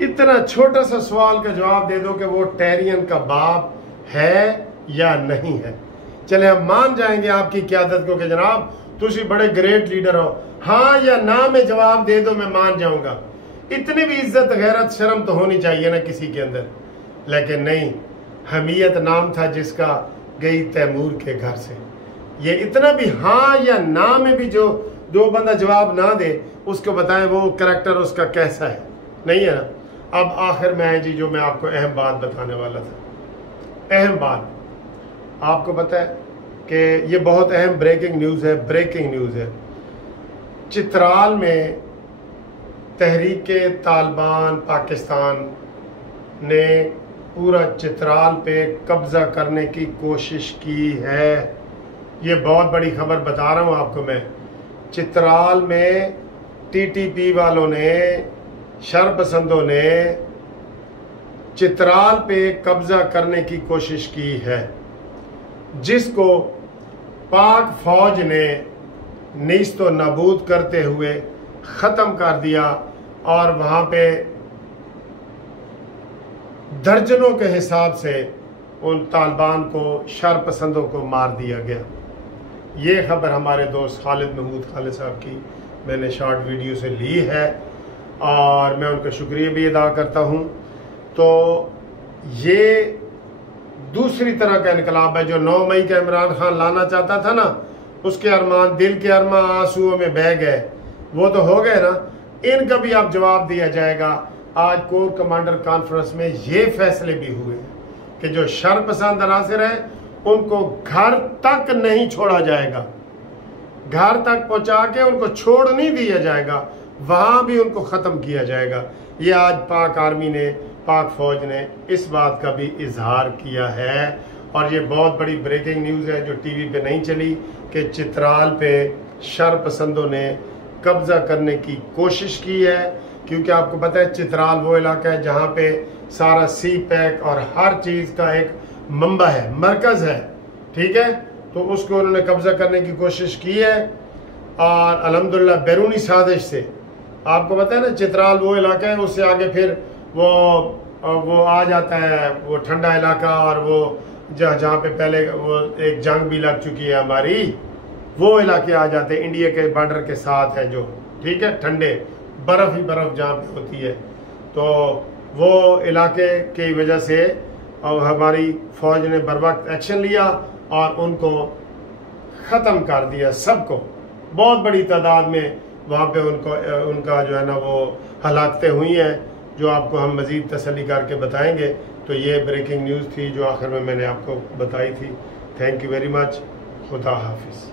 इतना छोटा सा सवाल का जवाब दे दो कि वो टेरियन का बाप है या नहीं है। चले हम मान जाएंगे आपकी क़यादत को कि जनाब तुसी बड़े ग्रेट लीडर हो, हाँ या ना में जवाब दे दो, मैं मान जाऊंगा। इतनी भी इज्जत गैरत शर्म तो होनी चाहिए ना किसी के अंदर। लेकिन नहीं, हमीयत नाम था जिसका, गई तैमूर के घर से। ये इतना भी हाँ या ना में भी जो बंदा जवाब ना दे उसको बताएं वो करैक्टर उसका कैसा है, नहीं है ना। अब आखिर में है जी जो मैं आपको अहम बात बताने वाला था। अहम बात आपको पता है कि ये बहुत अहम ब्रेकिंग न्यूज़ है। ब्रेकिंग न्यूज़ है, चित्राल में तहरीके तालिबान पाकिस्तान ने पूरा चित्राल पे कब्जा करने की कोशिश की है। ये बहुत बड़ी खबर बता रहा हूँ आपको मैं। चित्राल में टीटीपी वालों ने, शरपसंदों ने चित्राल पे कब्जा करने की कोशिश की है, जिसको पाक फौज ने नीस्तो नाबूद करते हुए ख़त्म कर दिया और वहाँ पे दर्जनों के हिसाब से उन तालिबान को, शरपसंदों को मार दिया गया। ये खबर हमारे दोस्त खालिद महमूद खालिद साहब की मैंने शॉर्ट वीडियो से ली है और मैं उनका शुक्रिया भी अदा करता हूँ। तो ये दूसरी तरह का इनकलाब है जो 9 मई का इमरान खान लाना चाहता था ना, उसके अरमान, दिल के अरमान आंसुओं में बह गए, वो तो हो गए ना। इनका भी अब जवाब दिया जाएगा। आज कोर कमांडर कॉन्फ्रेंस में ये फैसले भी हुए कि जो शरपसंद अनासिर हैं उनको घर तक नहीं छोड़ा जाएगा, घर तक पहुंचा के उनको छोड़ नहीं दिया जाएगा, वहां भी उनको खत्म किया जाएगा। ये आज पाक आर्मी ने, पाक फौज ने इस बात का भी इजहार किया है। और ये बहुत बड़ी ब्रेकिंग न्यूज़ है जो टीवी पे नहीं चली कि चित्राल पे शरपसंदों ने कब्जा करने की कोशिश की है। क्योंकि आपको पता है चित्राल वो इलाका है जहाँ पे सारा सी पैक और हर चीज़ का एक मंबा है, मरकज़ है, ठीक है। तो उसको उन्होंने कब्जा करने की कोशिश की है और अल्हम्दुलिल्लाह बैरूनी साजिश से, आपको पता है ना चित्राल वो इलाका है, उससे आगे फिर वो आ जाता है वो ठंडा इलाका, और वो जहाँ पे पहले वो एक जंग भी लग चुकी है हमारी, वो इलाके आ जाते हैं, इंडिया के बॉर्डर के साथ है जो, ठीक है, ठंडे, बर्फ़ ही बर्फ़ जहाँ पे होती है। तो वो इलाके की वजह से और हमारी फ़ौज ने बर वक्त एक्शन लिया और उनको ख़त्म कर दिया, सबको। बहुत बड़ी तादाद में वहाँ पे उनका जो है ना वो हलाकतें हुई हैं, जो आपको हम मज़ीद तसल्ली करके बताएंगे। तो ये ब्रेकिंग न्यूज़ थी जो आखिर में मैंने आपको बताई थी। Thank you very much. खुदा हाफिज़।